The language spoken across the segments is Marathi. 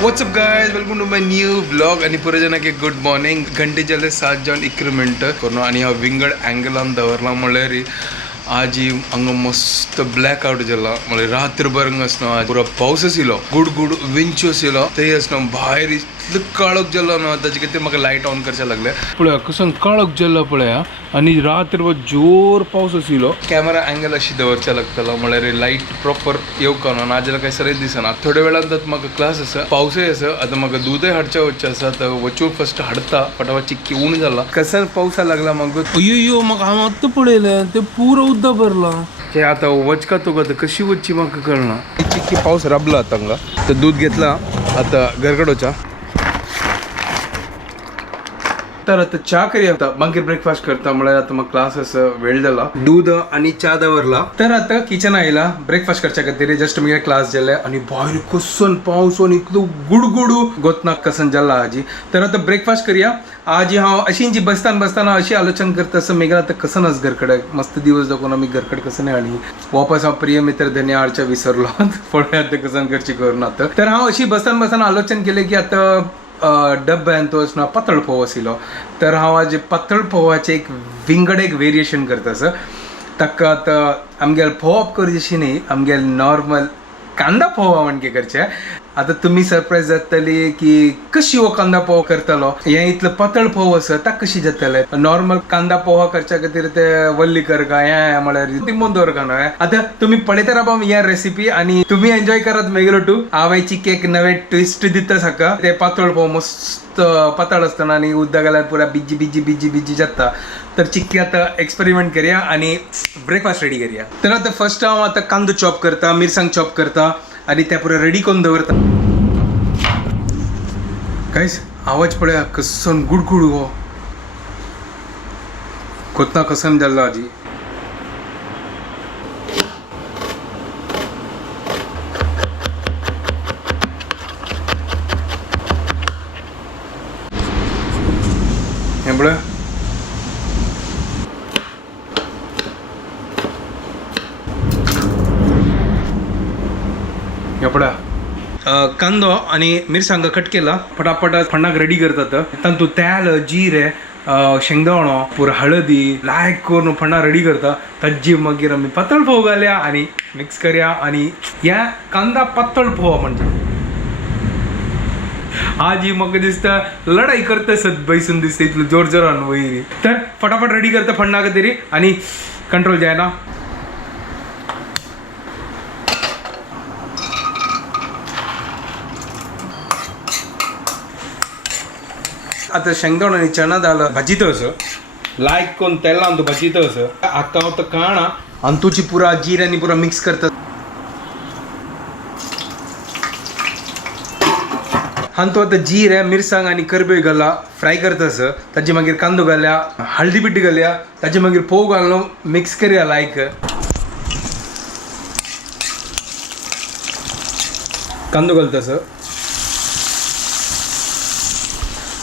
WhatsApp guys, welcome to my new blog आणि पुरे जना की गुड मॉर्निंग. घंटे जाले 7:21 करून आणि हा विंगड अँगलान दवरला म्हळ्यार आज हांगा मस्त ब्लॅक आउट जाला. म्हळ्यार रात्रभर हांगा आसना पुरो पावस आशिल्लो, गुड गुड विंच आशिल्लो. ते आसना भायर इतलो काळोख जाल्लो न्हू. ताचे खातीर म्हाका लायट ऑन करचें लागलें. पळया कसो काळोख जाल्लो पळया. आणि रात्रभर जोर पावस आशिल्लो. कॅमेरा अँगल अशी दवरचें लागतलो म्हळ्यार लायट प्रॉपर येवंक ना, नाजाल्यार काय सरीत दिसना. थोड्या वेळान म्हाका क्लास आसा, पावसूय आसा. आतां म्हाका दूदय हाडचें वचचें आसा. तर वचून फस्ट हाडटा. फटाफट चिक्की उण जाला. कसं पावसा लागला म्हाका अयो म्हाका हांव आत्तां पळयलें ते पुरो उदक भरला. ते आतां वचका तुका तर कशी वचची म्हाका कळना. चिक्की पावस राबला आतां हांगा. तर दूध घेतला. आतां घरकडे वचा. तर आता चा करूया. आता मागीर ब्रेकफास्ट करता म्हळ्यार आता म्हाका क्लास आसा, वेळ जाला. दूध आणि चा दवरला. तर आता किचन आयला ब्रेकफास्ट करच्या खातीर. जस्ट मुगे क्लास जाले आणि भायर कसन पावस आणि इतलो गुडगुडू गोतनाक कसन जाला आजी. तर आता ब्रेकफास्ट करूया. आज हांव अशी जी बसताना अशी आलोचना करता असं मेघा आता कसं नस घरकडे मस्त दिवस दाखवून आम्ही घरकडे कसं नाही आली. वापस हांव प्रिय मित्र धन्य हाडच्या विसरलो. पळय आता कसन करची करून. आता तर हांव अशी बसताना आलोचना केले की आता डब्यान तो असना पातळ फोव आशिल्लो. तर हांव आज पातळ फोवाचें एक विंगड एक वेरिएशन करता सर. ताका आतां आमगेल फोव करूं अशी न्ही, आमगेल नॉर्मल कांदा पोहा म्हणजे करचे. आता तुम्ही सरप्राईज जातली की कशी हो कांदा पोहा करतलो. हे इतलं पातळ पोहा आसा ता कशी जातले. नॉर्मल कांदा पोहा करच्या खातीर ते वल्ली कर का हे म्हळ्यार तिंबून दवर न्हय. आता तुम्ही पळयता राबा ह्या रेसिपी आणि तुम्ही एन्जॉय करात मेगलो टू. हांवेची केक नवे ट्विस्ट दिता साका. ते पातळ पोहा मस्त पातळ असतना आणि उदक घाल्यार पुरा बिजी बिजी बिजी बिजी जाता. तर चिक्की आता एक्सपेरिमेंट करूया आणि ब्रेकफास्ट रेडी करूया. तर आता फर्स्ट हांव आता कांदो चॉप करता, मिरसांग चॉप करता आणि त्या पुरा रेडी करून दवरता. गायस आवाज पळया कसन गुडगुडू हो. कोतना कसन जाल्लो आजी. हे पळय पळया कांदो आणि मिरसांग कट केला. फटाफट फण्णाक रेडी करतात. तातूंत तेल, जिरे, शेंगदाणो, पुरा हळदी लायक करून फण्णाक रेडी करता. ताजी मागीर आमी पातळ फोव घालया आणि मिक्स करया. आणि ह्या कांदा पातळ फोव म्हणजे आज ही म्हाका दिसता लढाई करता सद बैसून दिसता इतलो जोर जोरान वयर. तर फटाफट रेडी करता फण्णा खातीर आणि कंट्रोल जायना. आता शेंगदाणो आणि चना दाल भाजीत असं लायक करून तेलान तो भाजीत असं आता हांव तो काणा आनी तुजी पुरा जिऱ्यांनी पुरा मिक्स करता. हांव तो आतां जिरे, मिरसांग आनी करबेळ घाला फ्राय करता असं. ताजे मागीर कांदो घाल्या, हळदी पिड्डी घालया. ताजे मागीर फोव घालून मिक्स करया लायक. कांदो घालता असं.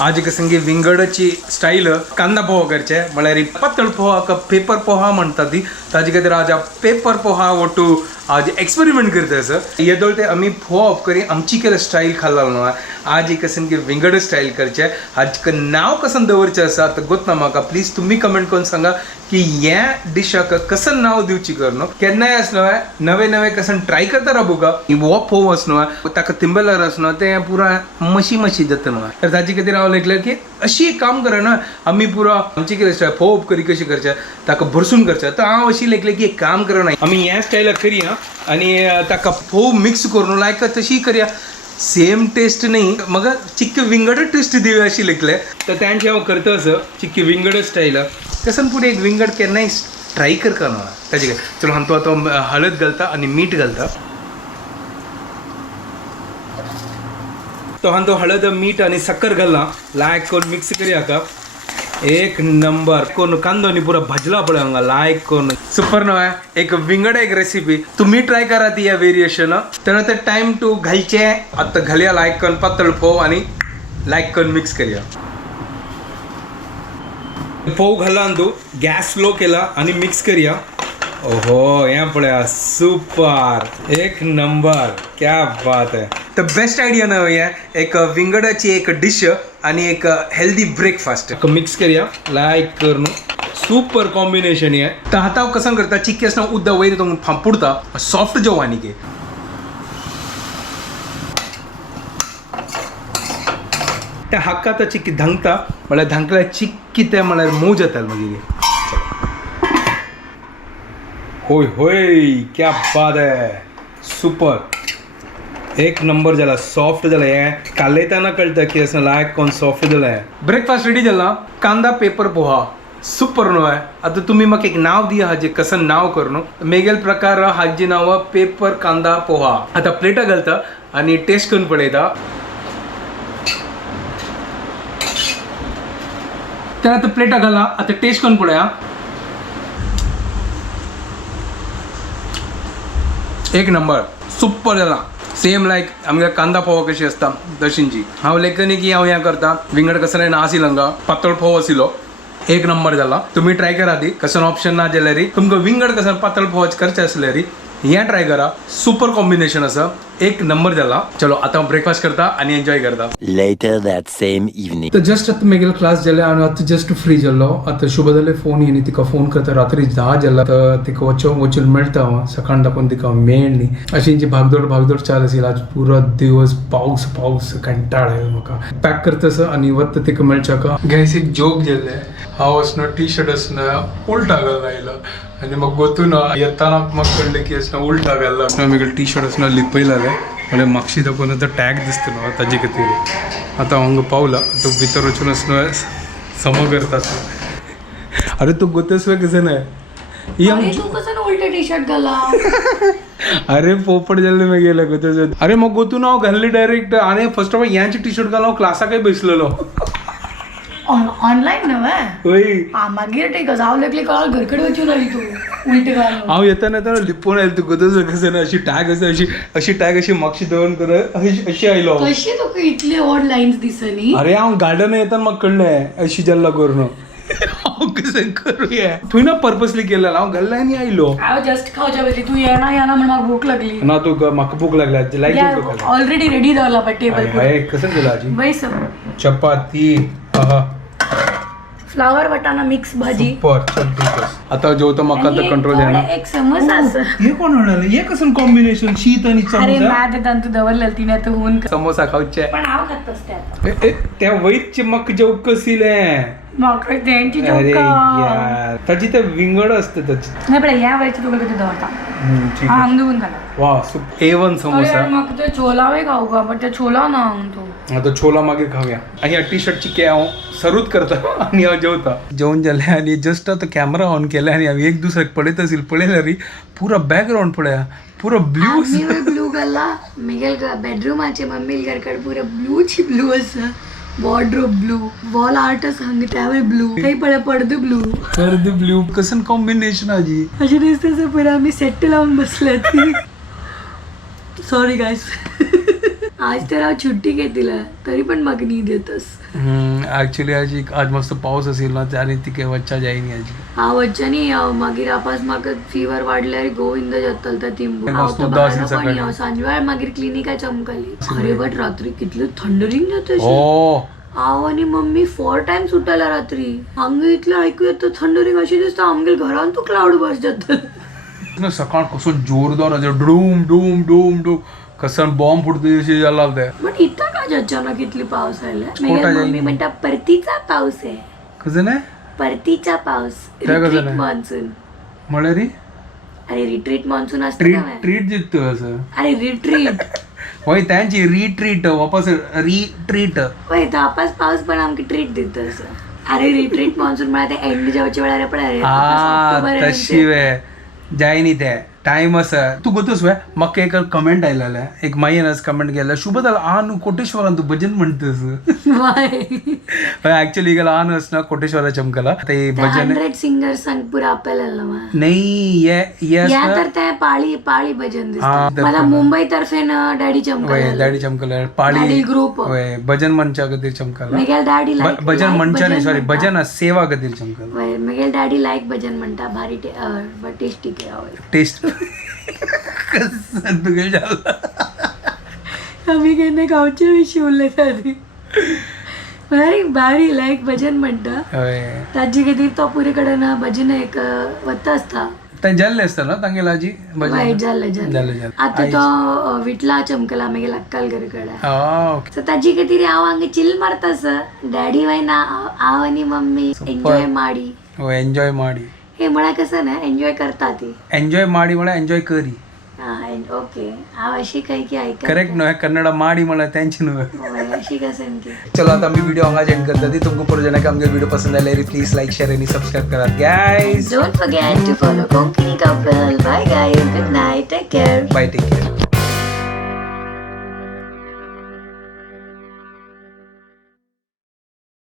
आज एक संगे विंगडाची स्टाईल कांदा पोहा करचे म्हळ्यार पातळ पोहा पेपर पोहा म्हणटा ती. ताजे खातीर आज पेपर पोहा वटू आज एक्सपेरिमेंट करता सर. येदोळ ते आमी फोव ऑफ करी आमची केलं स्टाईल खाल्ला न्हू. आज एक संगे विंगड स्टाईल करचे. हाज नाव कसं दवरचें आसा आतां गोतना म्हाका. प्लीज तुम्ही कमेंट करून सांगा की ह्या डिशाक कसं नाव दिवची कर न्हू. केन्नाय आसनो नवे नवे कसं ट्राय करता राबू का. हो फोव आसनो ताका तिंबेलर आसनो ते पुरा मशी मशी जाता न्हू. तर ताजे खातीर हांव लेखलें की अशी एक काम करा ना आमी पुरो आमची कितें स्टायल फोव ऑफ करी कशी करचे ताका भरसून करचे. तर हांव अशी लेखलें की एक काम करा ना आमी ह्या स्टायलाक करया आणि ताका फोव मिक्स करून लायक तशी करया. सेम टेस्ट नाही मग चिक्की विंगड टेस्ट दिवे अशी लेखले. तर त्यांचे हांव करता असं चिक्की विंगड स्टाईल कसं पुढे एक विंगड केन्नाय ट्राय करता न्हू. ताजे काय चलो हांव तो आतां हळद घालता आणि मीठ घालता. तो हांव तो हळद मीठ आणि साखर घालना लायक करून मिक्स करया का. एक नंबर कोण कांदो नी पुरा भाजला पळय हांगा लायक कोण सुपर न्हय. एक विंगड एक रेसिपी तुम्ही ट्राय करा ती या वेरिएशन. तर आता टाइम टू घालचे आता घालया लायक करून पातळ फोव आणि लायक करून मिक्स करया. फोव घाला तू गॅस स्लो केला आणि मिक्स करया. ओहो यहाँ पळया सुपर एक नंबर क्या बात आहे. तर बेस्ट आयडिया न एक विंगडाची एक डिश आणि एक हेल्दी ब्रेकफास्ट मिक्स करूया लायक करून सुपर कॉम्बिनेशन आहे. तर हाताव कसं करता चिक्की असं उद्दा वैर तो फांपुडता सॉफ्ट जेव आणि के त्या हक्कात चिक्की धंगता म्हळ्यार धंकल्या चिक्की ते म्हळ्यार मऊ जाता मागीर. होय होय क्या बात आहे सुपर एक नंबर झाला सॉफ्ट झाला हे कालयताना कळतं की असं लायक कोण सॉफ्ट झाला आहे. ब्रेकफास्ट रेडी झाला. कांदा पेपर पोहा सुपर नो आहे. आता तुम्ही मग एक नाव दिया हाजे कसं नाव करणं मेगेल प्रकार हाजी नाव पेपर कांदा पोहा. आता प्लेटा घालता आणि टेस्ट करून पळयता. तर आता प्लेटा घाला आता टेस्ट करून पळया. एक नंबर सुपर झाला सेम लायक आमच्या कांदा पोहा कशी असता तशींची. हांव लेखनी की हांव हें करता विंगड कसं ना आसिलंगा पातळ फोव आसिलो एक नंबर झाला. तुम्ही ट्राय करा ती कसं ऑप्शन ना जाल्यार तुमकां विंगड कसं पातळ फोवाच करचें आसल्यार हें ट्राय करा. सुपर कॉम्बिनेशन असं एक नंबर झाला. चलो आता ब्रेकफास्ट करता आणि एन्जॉय करता. Later that same evening. तर जस्ट आता मेगेल क्लास जाले आणि आता जस्ट फ्री जाल्लो. आता शुभ जाले फोन येनी तिका फोन करता रात्री 10 जाला तर तिका वचून मेळटा हांव सकाळ दाखोवन तिका मेळ न्ही अशी जी भागदौड चाल आशिल्ली. आज पुरो दिवस पावस कंटाळ आयलो म्हाका पॅक करतास आणि वता तिका मेळच्याका गॅस एक जोक जाल्ले. हांव असना टी शर्ट असना उलटा घालून आयलो आणि मग गोतून येताना म्हाका कळलें की असना उलटा घाल्ला असना मेगेल टी शर्ट असना लिपयलाले म्हणजे म्हापशी दाखोवन आतां टॅग दिसतलो ताजे खातीर. आतां हांगा पावला तो भितर वचून असना समो करता. अरे तू गोतस कसं नाही उलटे टी शर्ट घाला. अरे पोपट जाल्ले मागीर गेला गोतस. अरे मग गोतून हांव घाल्ली डायरेक्ट आणि फर्स्ट ऑफ ऑल यांचे टी शर्ट घालून हांव क्लासाकय बसलेलो. ऑनलाईन नव्हे होय मागीर ठीक हांव लेकली कळाल घरकडे वचून आली तू उलटे घालून. हांव येताना लिपोवन आयलो. तू गोतस कसं ना अशी टॅग आसा अशी टॅग अशी म्हापशी दवरून करत अशी आयलो. कशी तुका इतले ऑड लाईन्स दिसनी. अरे हांव गार्डन येताना म्हाका कळलें अशी जाल्ला करून हांव कसं करूया थंय ना पर्पसली केलें हांव घाल्लें आनी आयलो. हांव जस्ट खावच्या पयलीं तू येना म्हण म्हाका भूक लागली. ना तू म्हाका भूक लागल्या लायक ऑलरेडी रेडी जावला पळय टेबल हाय कसं केलं आजी बैस. चपाती फ्लावर वटाणा मिक्स भाजी सुपर चल ठीक आता जेवता म्हाका आता कंट्रोल येना. एक समोसा आसा. हे कोण हाडलें हे कसं कॉम्बिनेशन शीत आणि अरे समोसा. मॅथ येतान तू दवरलें तिने तू होऊन समोसा खावचे पण हांव खातस ते त्या वैरचे म्हाका जेवक कसिलें. म्हाका तेंची अरे जोका यार ताची ते विंगड असते ताची. नाही पण ह्या वेळेची तुका किती दवरता ठीक हांव दुवन घाला. वा A1 समोसा. म्हाका ते छोलावे खाऊ का पण ते छोला ना हांव तो आता छोला मागीर खावया. आणि ह्या टी शर्टची के हांव सरूच करता आणि हांव जेवता. जेवण जालें आनी जस्ट आतां कॅमेरा ऑन केला आनी हांव एक दुसऱ्याक पळयत आशिल्लो पळयल्यार पुरो बॅकग्रावंड पळया पुरो ब्लू. ब्लू घाला मिगेल बेडरूमाचे मम्मी घरकडे पुरे ब्लूची ब्लू आसा. वॉर्डरोब ब्लू वॉल आर्टच हांगा त्यावेळी ब्लू काही पडदे ब्लू पडदे ब्लू कसं कॉम्बिनेशन आजी अशें दिसता पुरो आमी सेट लावून बसल्यात. सॉरी गायस आज तर हांव छुट्टी घेतला तरी पण म्हाका न्हीद येतस. ऍक्च्युली आजी आज मस्त पावस असेल ना त्याने तिके वच्चा जायनी आजी. हांव वच्चा न्ही हांव मागीर आपास म्हाका फिवर वाडल्यार गोविंद जातल तर तिंबू हांव सांजवेळ मागीर क्लिनिका चमकली. अरे बट रात्री कितले थंडरींग जाता. हांव आनी मम्मी 4 टायम्स उठला रात्री. हांगा इतलें आयकू येता थंडरींग अशें दिसता आमगे घरान तू क्लाउड बस जाता. सकाळ कसो जोरदार डूम डूम डूम डूम कसं बॉम्ब फुटते अशी जाला ते. बट इथं का अचानक इतली पाऊस आयला. मम्मी म्हणटा परतीचा पाऊस आहे. कसं नाही परतीचा पाऊस रिट्रीट मॉन्सून म्हळ्यार अरे रिट्रीट मॉन्सून असतं ट्रीट जिततो असं. अरे रिट्रीट होय त्यांची रिट्रीट वापस रिट्रीट होय तो वापस पाऊस पण आमकां ट्रीट दिता असं. अरे रिट्रीट मॉन्सून म्हळ्यार ते एंड जावचे वेळार पण तशी वे जायनी ते टाइम असा तू गोतोस वे म्हाका एक कमेंट आयला एक मायेन कमेंट केला शुभ जाल आन कोटेश्वरान तू भजन म्हणतस ऍक्च्युअली गेला आन असना कोटेश्वरा चमकला ते भजन 100 सिंगर संग पुरा आपल्याला नाही ये या तर ते पाळी भजन हा, दिसतं मला मुंबई तर्फे ना डॅडी चमकला डॅडी चमकला डॅडी पाळी ग्रुप वय भजन मंचा गतीर चमकला मेगेल डॅडी भजन मंचा नाही सॉरी भजन सेवा गतीर चमकला मेगेल डॅडी लाईक भजन म्हणता भारी टेस्टी टेस्ट कसं तुगे झालं आम्ही केन्ना गावचे विषयी उलयता ती भारी लाईक भजन म्हणटा होय ताजी किती तो पुरे कडेन भजन एक वता असता ते जाल्ले असता ना तांगे लाजी भजन वाईट जाल्ले जाल्ले आता तो विटला चमकला मागीर अक्कलगरी कडे ओके सो ताजी किती हांव हांगा चिल मारतास डॅडी वयना हांव आनी मम्मी एन्जॉय माडी हो एन्जॉय ಮಾಡಿ हे म्हळ्यार कसं ना एन्जॉय करता ती एन्जॉय ಮಾಡಿ म्हळ्यार एन्जॉय करी ओके हांव अशी काही की ऐका करेक्ट न्हू कन्नड ಮಾಡಿ म्हळ्यार तेंची न्हू अशी कसं की चलो आता आम्ही व्हिडिओ हांगा एंड करता ती तुमकां पुरो जाणांक आमगे व्हिडिओ पसंद आयल्यार प्लीज लाईक शेअर आणि सबस्क्राईब करा guys Don't forget to follow Konkani Couple. Bye guys. Good night. Take care. Bye take care